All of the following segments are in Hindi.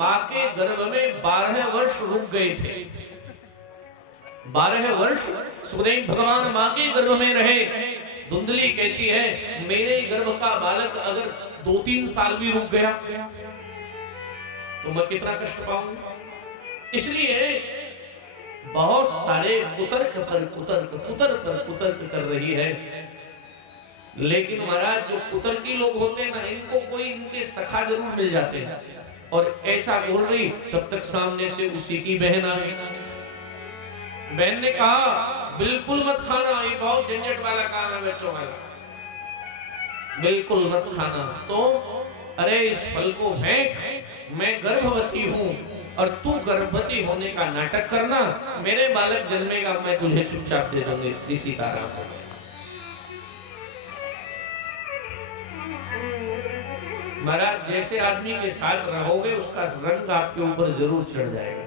माँ के गर्भ में 12 वर्ष रुक गए थे। 12 वर्ष सुखदेव भगवान माँ के गर्भ में रहे। धुंधली कहती है मेरे गर्भ का बालक अगर 2-3 साल भी रुक गया तो मैं कितना कष्ट पाऊंगा। इसलिए बहुत सारे कुतर्क पर कुतर्क कर रही है। लेकिन महाराज जो कुतर्की लोग होते हैं ना, इनको कोई इनके सखा जरूर मिल जाते हैं। और ऐसा बोल रही तब तक सामने से उसी की बहन आ गई। बहन ने कहा बिल्कुल मत खाना, ये बहुत झंझट वाला काम है बच्चों वाला, बिल्कुल मत खाना। तो अरे इस फल को फेंक, मैं गर्भवती हूं और तू गर्भवती होने का नाटक करना, मेरे बालक जन्मेगा मैं तुझे चुपचाप दे दूंगी। श्री सीताराम हो गया। महाराज जैसे आदमी के साथ रहोगे उसका रंग आपके ऊपर जरूर चढ़ जाएगा।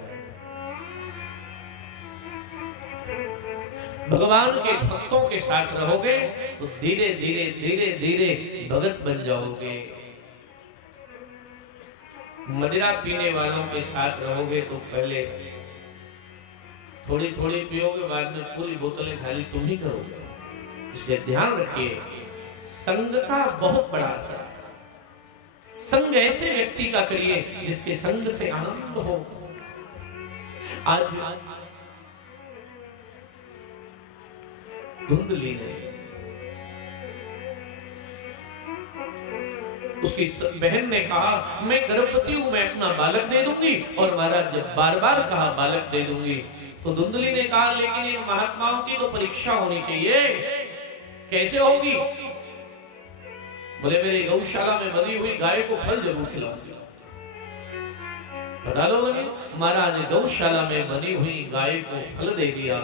भगवान के भक्तों के साथ रहोगे तो धीरे धीरे धीरे धीरे भगत बन जाओगे। मदिरा पीने वालों के साथ रहोगे तो पहले थोड़ी थोड़ी पियोगे, बाद में पूरी बोतलें खाली तुम ही करोगे। इसलिए ध्यान रखिए संग का बहुत बड़ा असर है। संग ऐसे व्यक्ति का करिए जिसके संग से आनंद हो। आज धुंधली ने उसकी बहन ने कहा मैं गर्भवती हूं, मैं अपना बालक दे दूंगी। और महाराज जब बार बार कहा बालक दे दूंगी तो धुंधली ने कहा लेकिन इन महात्माओं की तो परीक्षा होनी चाहिए, कैसे होगी? बोले मेरी गौशाला में बनी हुई गाय को फल जरूर खिलाऊंगी। बता दो महाराज ने गौशाला में बनी हुई गाय को फल दे दिया।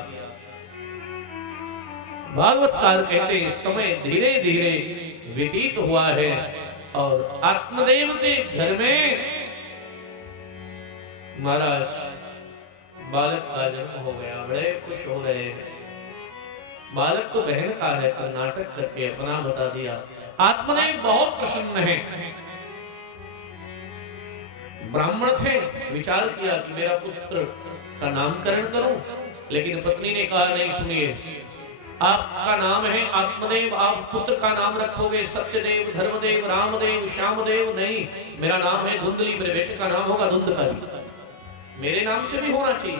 भागवतकार कहते हैं समय धीरे धीरे व्यतीत हुआ है और आत्मदेव के घर में महाराज बालक का जन्म हो गया। बड़े खुश हो रहे हैं। बालक तो बहन का है पर नाटक करके अपना बता दिया। आत्मदेव बहुत प्रसन्न है। ब्राह्मण थे, विचार किया कि मेरा पुत्र का नामकरण करूं, लेकिन पत्नी ने कहा नहीं, सुनिए आपका नाम है आत्मदेव, आप पुत्र का नाम रखोगे सत्यदेव, धर्मदेव, रामदेव, श्यामदेव नहीं, मेरा नाम है धुंधली, मेरे बेटे का नाम होगा धुंधकारी, मेरे नाम से भी होना चाहिए।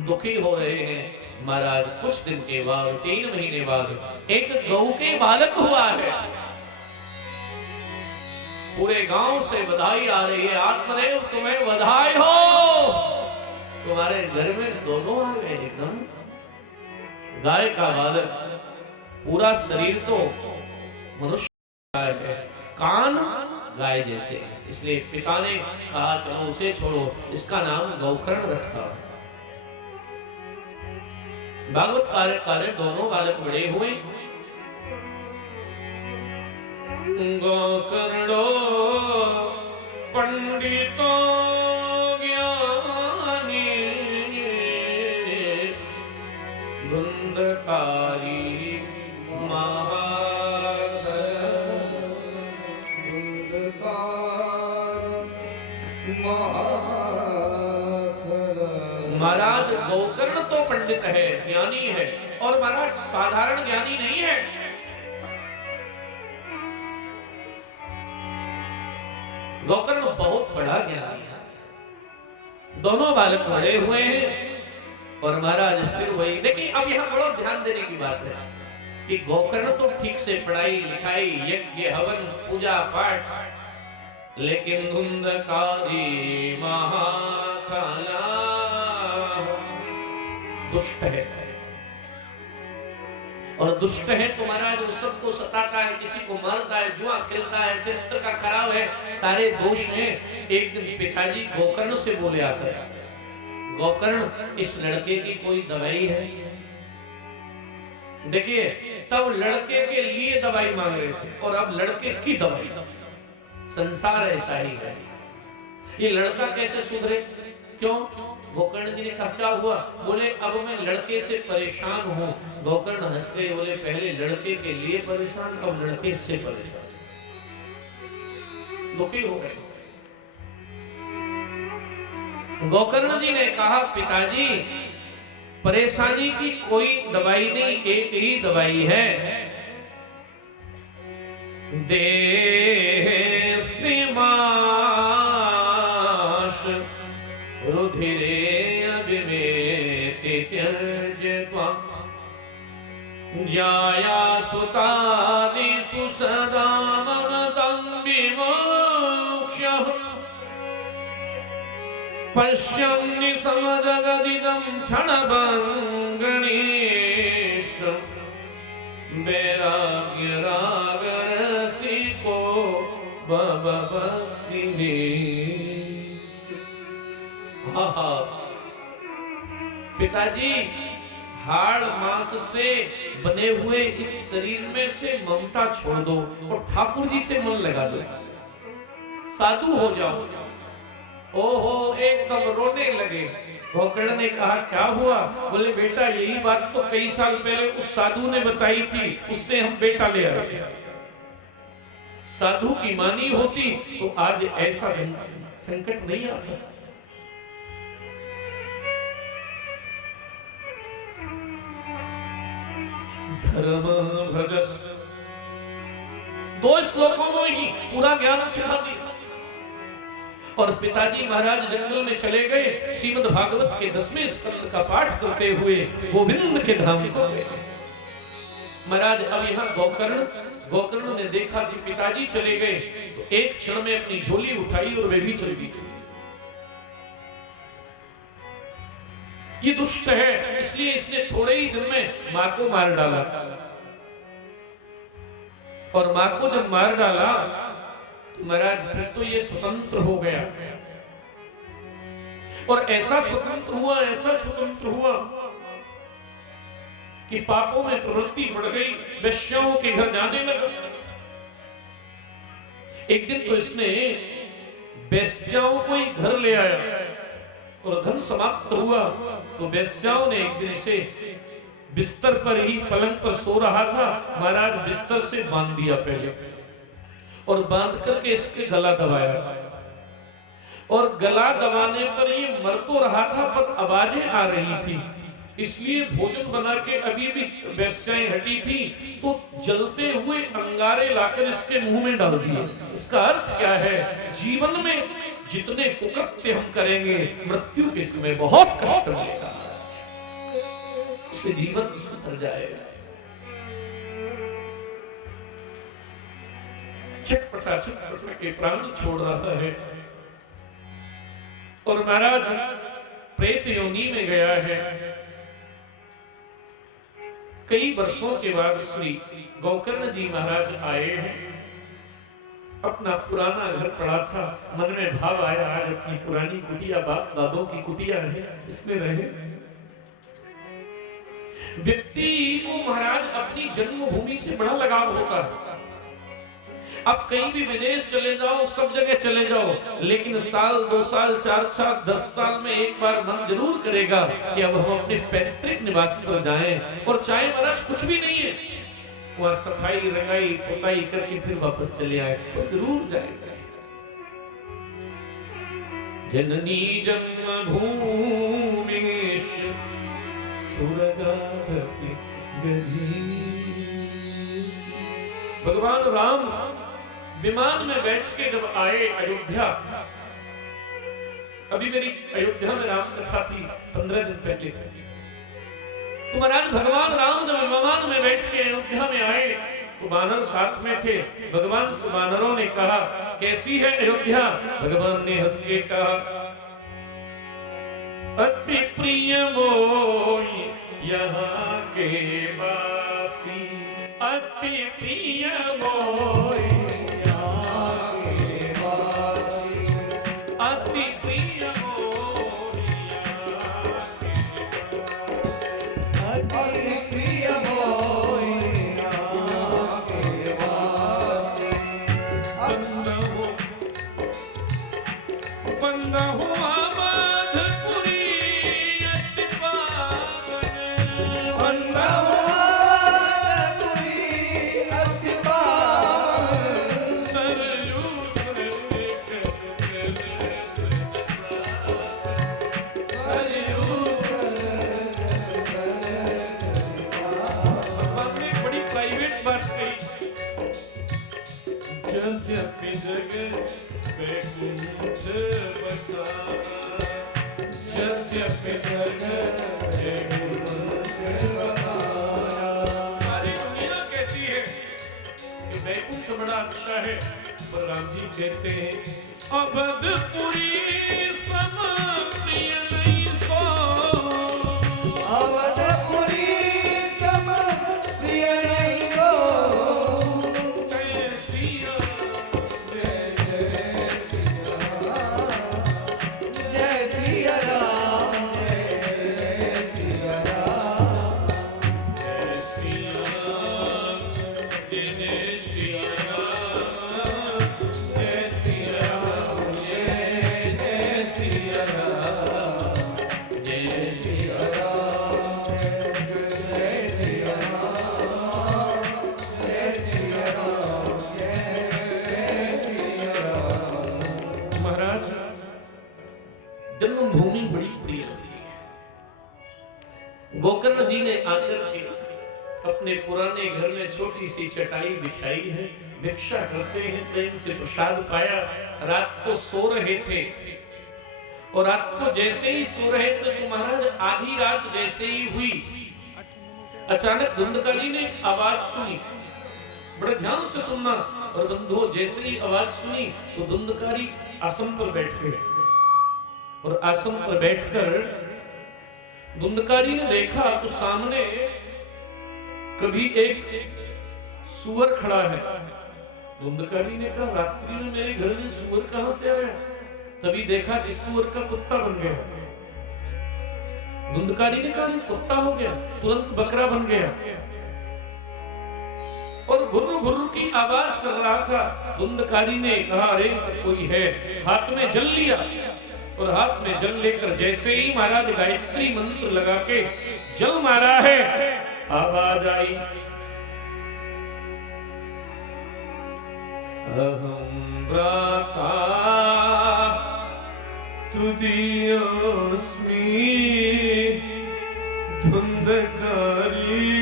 दुखी हो रहे हैं महाराज। कुछ दिन के बाद 3 महीने बाद एक गौ के बालक हुआ है। पूरे गांव से बधाई आ रही है, आत्मदेव तुम्हें बधाई हो, तुम्हारे घर में दोनों आ गए एकदम। गाय का बालक, पूरा शरीर तो मनुष्य का है, कान गाय जैसे, इसलिए पिता ने कहा चलो उसे छोड़ो, इसका नाम गौकर्ण रखता। भागवत कार्य दोनों बालक बड़े हुए। गोकर्णो पंडितो ज्ञानी धुंधकारी महाराज गोकर्ण तो पंडित है, ज्ञानी है, और महाराज साधारण ज्ञानी नहीं है। गोकर्ण बहुत बड़ा ज्ञानी है। दोनों बालक बड़े हुए हैं और महाराज फिर वही देखिए। अब यहाँ बड़ा ध्यान देने की बात है कि गोकर्ण तो ठीक से पढ़ाई लिखाई, यज्ञ हवन, पूजा पाठ, लेकिन धुंधकारी महाखला दुष्ट है। और दुष्ट है तो महाराज वो सबको सताता है, किसी को मारता है, जुआ खेलता है, चरित्र का खराब है, सारे दोष हैं। एक दिन पिताजी गोकर्ण से बोले आकर, गोकर्ण इस लड़के की कोई दवाई है? देखिए तब लड़के के लिए दवाई मांग रहे थे और अब लड़के की दवाई। संसार ऐसा ही है। ये लड़का कैसे सुधरे? क्यों? गोकर्ण जी ने कहा क्या हुआ? बोले अब मैं लड़के से परेशान हूँ। गोकर्ण हंस गए, बोले पहले लड़के के लिए परेशान, अब लड़के से परेशान। दुखी हो गए। गोकर्ण जी ने कहा, पिताजी परेशानी की कोई दवाई नहीं, एक ही दवाई है, देस्तिमाश रुधिरे अभिमेति त्यज्यत्वा जाया सुतानि सुसदा ममतं विमोक्ष्यः पश्यन्नि समजगदिदं क्षणभङ्गनिष्ठं वैराग्यरागरसिको भवभक्तिनिष्ठ। आहा, पिताजी हाड़ मांस से बने हुए इस शरीर में से ममता छोड़ दो और ठाकुर जी से मन लगा दो, साधु हो जाओ। ओहो, एकदम रोने लगे। गोकर्ण ने कहा, क्या हुआ? बोले, बेटा यही बात तो कई साल पहले उस साधु ने बताई थी, उससे हम बेटा ले आए। साधु की मानी होती तो आज ऐसा संकट नहीं आता। धर्म भजस, 2 श्लोकों में ही पूरा ज्ञान सिखा दिया। और पिताजी महाराज जंगल में चले गए, श्रीमद् भागवत के 10वें स्कंद का पाठ करते हुए गोविंद के धाम को गए। महाराज अब यहाँ गोकर्ण ने देखा कि पिताजी चले गए, तो एक क्षण में अपनी झोली उठाई और वे भी चल दी। ये दुष्ट है, इसलिए इसने थोड़े ही दिन में मां को मार डाला। और मां को जब मार डाला तो महाराज फिर तो ये स्वतंत्र हो गया। और ऐसा स्वतंत्र हुआ कि पापों में प्रवृत्ति बढ़ गई, वेश्याओं के घर जाने लगा। एक दिन तो इसने वेश्याओं को ही घर ले आया और धन समाप्त हुआ तो वेश्याओं ने एक दिन इसे बिस्तर पर ही, पलंग पर सो रहा था, महाराज बिस्तर से बांध दिया पहले, और बांध करके इसके गला दबाया। और गला दबाने पर ये मर तो रहा था पर आवाजें आ रही थी, इसलिए भोजन बना के अभी भी वेश्याएं हटी थी तो जलते हुए अंगारे लाकर इसके मुंह में डाल दिए। इसका अर्थ क्या है? जीवन में जितने कुकृत्य हम करेंगे, मृत्यु के समय बहुत कष्ट मिलेगा, इससे जीवन सुधर जाएगा। छटपटा के प्राण छोड़ रहा है। और महाराज प्रेत योनि में गया है। कई वर्षों के बाद श्री गोकर्ण जी महाराज आए हैं। अपना पुराना घर पड़ा था, मन में भाव आया आज अपनी पुरानी कुटिया, बाप दादों की कुटिया है, इसमें रहे। व्यक्ति को महाराज अपनी जन्मभूमि से बड़ा लगाव होता है। अब कहीं भी विदेश चले जाओ, सब जगह चले जाओ, लेकिन साल 2 साल 4 साल 10 साल में एक बार मन जरूर करेगा कि अब हम अपने पैतृक निवास पर जाएं। और चाहे महाराज कुछ भी नहीं है, वहां सफाई रंगाई पुताई करके फिर वापस चले आए, तो जरूर जाएगा। जननी जन्मभूमिश सुरगाधपि गधी। भगवान राम विमान में बैठ के जब आए अयोध्या, अभी मेरी अयोध्या में राम कथा थी 15 दिन पहले, तो महाराज भगवान राम जब विमान में बैठ के अयोध्या में आए तो बानर साथ में थे। भगवान से बानरों ने कहा, कैसी है अयोध्या? भगवान ने हंस के कहा, अति प्रिय मोई यहाँ के वासी, अति प्रिय मोई अति प्रिय वैकुंठ बसावा, यद्यपि स्वर्ग सारी दुनिया कहती है कि वैकुंठ बड़ा अच्छा है, पर राम जी कहते हैं अवधपुरी सम प्रिय नहीं सो, अवधपुरी सम प्रिय नहीं हो। जय सिया जय सिया राम, जय सिया राम, जय सिया राम, जय सिया राम, जय सिया राम, जय सिया राम, जय सिया राम, जय सिया राम, जय सिया राम, जय सिया राम। महाराज जन्मभूमि बड़ी प्रिय लगती है। गोकर्ण जी ने आकर के अपने पुराने घर में छोटी सी चटाई बिछाई है, भिक्षा करते हैं, प्रेम से प्रसाद पाया। रात को सो रहे थे और रात को जैसे ही सो रहे थे तो महाराज आधी रात जैसे ही हुई, अचानक धुंधकारी ने एक आवाज सुनी। बड़े ध्यान से सुनना। और बंधुओं जैसे ही आवाज सुनी तो धुंधकारी आसन पर बैठ गए और आसन पर बैठकर धुंधकारी ने देखा तो सामने कभी एक सुअर खड़ा है। धुंधकारी ने कहा रात्रि में मेरे घर में सुअर कहां से आया? तभी देखा कि सुअर का कुत्ता बन गया। धुंधकारी ने कहा कुत्ता हो गया, तुरंत बकरा बन गया और घुर्र घुर्र की आवाज कर रहा था। धुंधकारी ने कहा अरे तो कोई है, हाथ में जल लिया और हाथ में जल लेकर जैसे ही महाराज गायत्री मंत्र लगा के जल मारा है, आवाज आई अहं भ्राता तृतीयोऽस्मि धुंधकारी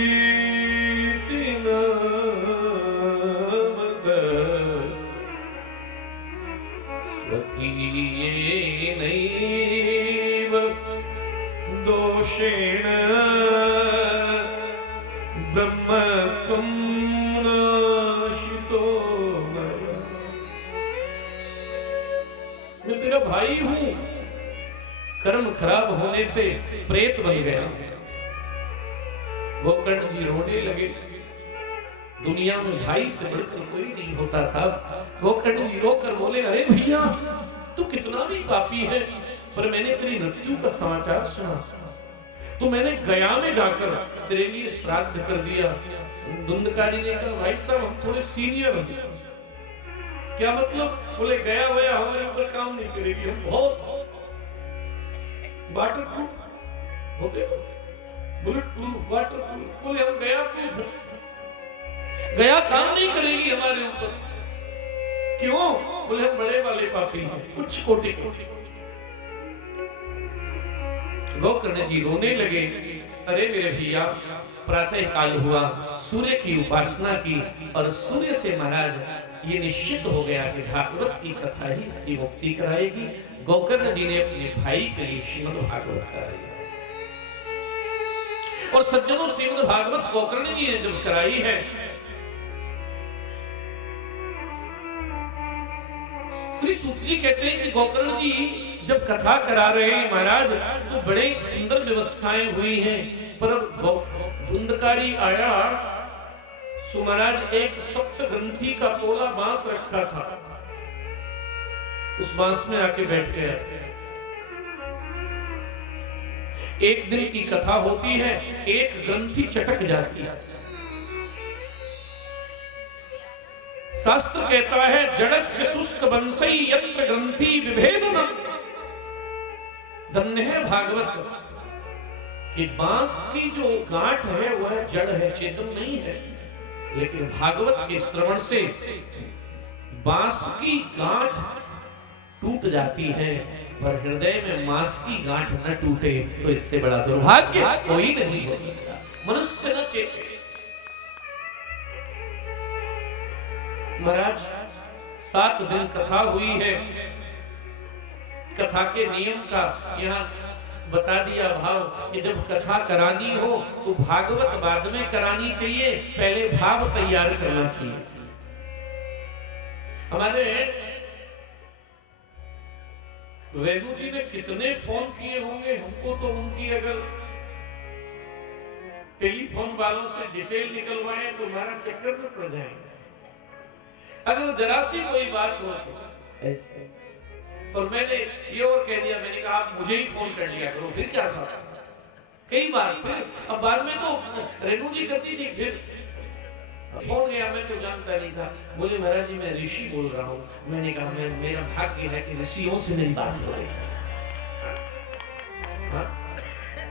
स्वकीयेनैव दोषेण ब्रह्मत्वं नाशितो मया। मैं तेरा भाई हूं, कर्म खराब होने से प्रेत बन गया। गोकर्ण जी रोने लगे। दुनिया में भाई से बढ़कर कोई नहीं होता साहब। गोकर्ण जी रोकर बोले अरे भैया तू कितना भी पापी है, पर मैंने तेरी मृत्यु का समाचार सुना तो मैंने गया में जाकर तेरे लिए श्राद्ध कर दिया। धुंधकारी ने कहा भाई साहब हम थोड़े सीनियर हैं। क्या मतलब? बोले गया वया हमारे ऊपर काम नहीं करेगी, हम बहुत वाटर प्रूफ होते, बुलेट प्रूफ, वाटर प्रूफ। बोले हम गया प्रूफ, गया काम नहीं करेगी हमारे ऊपर। क्यों? बोले हम बड़े वाले पापी हैं, उच्च कोटि के। गोकर्ण जी रोने लगे। अरे मेरे भैया प्रातः काल हुआ, सूर्य की उपासना की और सूर्य से महाराज ये निश्चित हो गया कि भागवत की कथा ही इसकी मुक्ति कराएगी। गोकर्ण जी ने अपने भाई के लिए श्रीमद् भागवत कराई और सज्जनों श्रीमद् भागवत गोकर्ण जी ने जब कराई है श्री सूत जी कहते हैं कि गोकर्ण जी जब कथा करा रहे हैं महाराज तो बड़े सुंदर व्यवस्थाएं हुई हैं, पर धुंधकारी आया सो महाराज एक सप्त ग्रंथि का पोला बांस रखा था, उस बांस में आके बैठ गया। एक दिन की कथा होती है, एक ग्रंथि चटक जाती है। शास्त्र कहता है जड़स्य शुष्क बंसई यत्र ग्रंथि विभेदनम। धन्य है भागवत कि बांस की जो गांठ है वह जड़ है, चेतन नहीं है, लेकिन भागवत के श्रवण से बांस की गांठ टूट जाती है, पर हृदय में मांस की गांठ न टूटे तो इससे बड़ा दुर्भाग्य कोई नहीं हो सकता। मनुष्य न चेते। महाराज 7 दिन कथा हुई है, कथा के नियम का यहाँ बता दिया भाव कि जब कथा करानी हो तो भागवत बाद में करानी चाहिए, पहले भाव तैयार करना चाहिए। हमारे रेणु जी ने कितने फोन किए होंगे हमको, तो उनकी अगर टेलीफोन वालों से डिटेल निकलवाए तो हमारा चक्कर में पड़ जाएंगे। अगर जरा सी कोई बात हो तो ऐसे, और मैंने ये और कह दिया, मैंने कहा आप मुझे ही फोन कर लिया करो, फिर क्या सा कई बार। फिर अब बाद में तो रेणु जी करती थी, फिर फोन गया, मैं तो जानता नहीं था। बोले महाराज जी मैं ऋषि बोल रहा हूँ। मैंने कहा मैं, मेरा भाग्य है कि ऋषियों से मेरी बात हो रही है।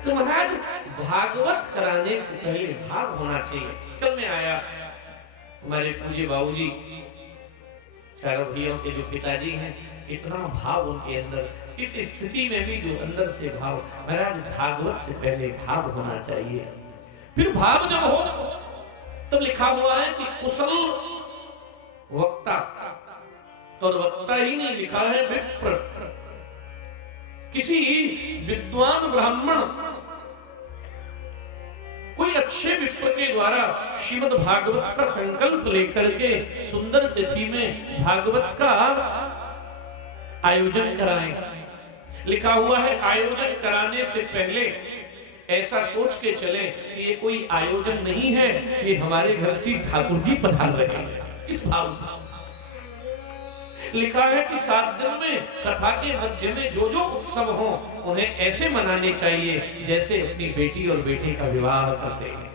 तो महाराज भागवत कराने से पहले भाव होना चाहिए। कल मैं आया, हमारे पूज्य बाबूजी चारों भाइयों के जो पिताजी हैं, कितना भाव उनके अंदर, इस स्थिति में भी जो अंदर से भाव। महाराज भागवत से पहले भाव होना चाहिए, फिर भाव जब हो तब लिखा हुआ है कि कुशल वक्ता, और वक्ता ही नहीं लिखा है विप्र। किसी विद्वान ब्राह्मण कोई अच्छे विप्र के द्वारा श्रीमद् भागवत का संकल्प लेकर के सुंदर तिथि में भागवत का आयोजन कराएं। लिखा हुआ है आयोजन कराने से पहले ऐसा सोच के चले कि ये कोई आयोजन नहीं है, ये हमारे घर की ठाकुर जी पधार रहे हैं। इस भाव से लिखा है कि 7 दिन में कथा के मध्य में जो जो उत्सव हो उन्हें ऐसे मनाने चाहिए जैसे अपनी बेटी और बेटे का विवाह करते हैं।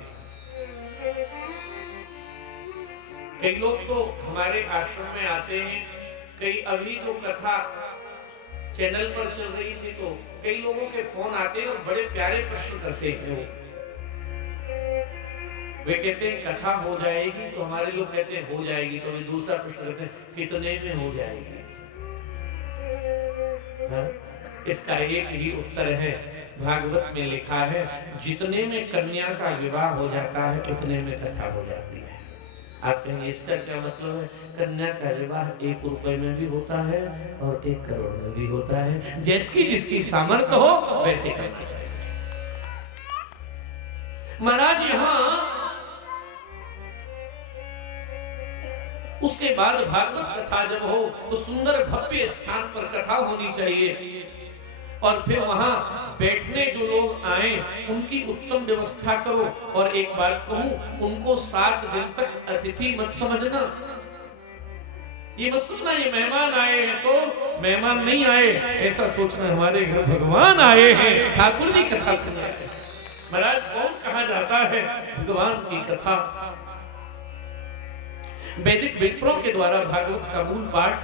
कई लोग तो हमारे आश्रम में आते हैं, कई अभी जो कथा चैनल पर चल रही थी तो कई लोगों के फोन आते हैं और बड़े प्यारे प्रश्न करते हैं। वे कहते हैं कथा हो जाएगी, तो हमारे लोग कहते हैं हो जाएगी, तो वे दूसरा प्रश्न करते हैं कितने में हो जाएगी। हाँ? इसका एक ही उत्तर है, भागवत में लिखा है जितने में कन्या का विवाह हो जाता है उतने में कथा हो जाती है। आप कहेंगे इसका क्या मतलब है? कन्या का विवाह 1 रुपए में भी होता है और 1 करोड़ में भी होता है, जैसी जिसकी सामर्थ्य हो वैसे कैसे। महाराज यहाँ उसके बाद भागवत कथा जब हो तो सुंदर भव्य स्थान पर कथा होनी चाहिए, और फिर वहां बैठने जो लोग आए उनकी उत्तम व्यवस्था करो। और एक बात कहूं, उनको 7 दिन तक अतिथि मत समझना। ये मत सोचना ये मेहमान आए हैं तो मेहमान नहीं आए, ऐसा सोचना हमारे घर भगवान आए हैं, ठाकुर जी कथा सुना। महाराज कौन कहा जाता है भगवान की कथा। वैदिक विप्रों के द्वारा भागवत का मूल पाठ,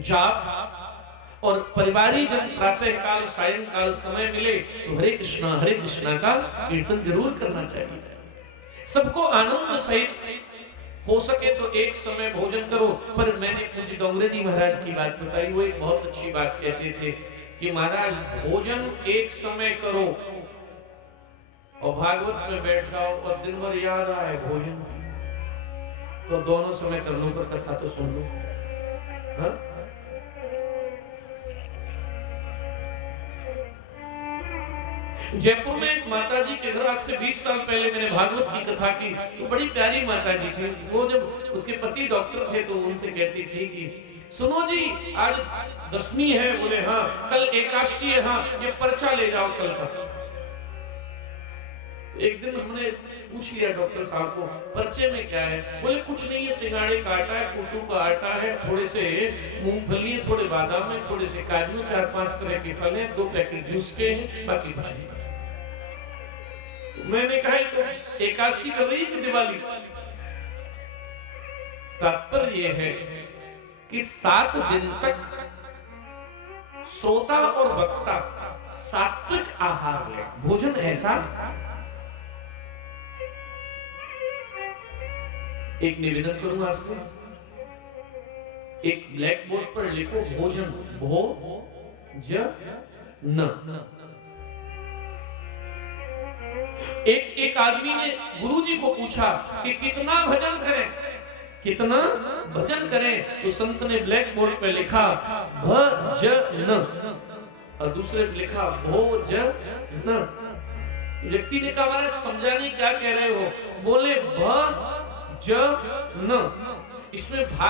जाप और परिवारी जन प्रातः काल सायंकाल समय मिले तो हरे कृष्णा का कीर्तन जरूर करना चाहिए। सबको आनंद सहित हो सके तो एक समय भोजन करो। पर मैंने पूज्य डोंगरे जी महाराज की बात बताई, वो एक बहुत अच्छी बात कहते थे कि महाराज भोजन एक समय करो और भागवत में बैठ जाओ और दिन भर याद आए भोजन, तो दोनों समय कर लो, पर कथा तो सुन लो। हाँ? जयपुर में एक माता जी के घर आज से 20 साल पहले मैंने भागवत की कथा की, तो बड़ी प्यारी माता जी थी। वो जब उसके पति डॉक्टर थे तो उनसे कहती थी कि सुनो जी आज 10वीं है। बोले हाँ। कल एकादशी है, हाँ ये पर्चा ले जाओ कल का। एक दिन हमने पूछ लिया डॉक्टर साहब को पर्चे में क्या है। बोले कुछ नहीं है, सिंगाड़े का आटा है, कुट्टू का आटा है, थोड़े से मूंगफली है, थोड़े बादाम है, थोड़े से काजू, 4-5 तरह के फल हैं, 2 पैकेट जूस के हैं, बाकी कुछ नहीं। मैंने कहा तो एकादशी कर रही थी दिवाली। तात्पर्य यह है कि 7 दिन तक श्रोता और वक्ता सात्विक आहार ले, भोजन ऐसा। एक निवेदन करूंगा आपसे, एक ब्लैक बोर्ड पर लिखो भोजन, भो ज न। एक आदमी ने गुरुजी को पूछा कि कितना भजन करें, कितना भजन करें। तो संत ने ब्लैक बोर्ड पे लिखा भजन और दूसरे पे लिखा भोजन। व्यक्ति ने कहा महाराज समझा नहीं क्या कह रहे हो। बोले भजन, इसमें भा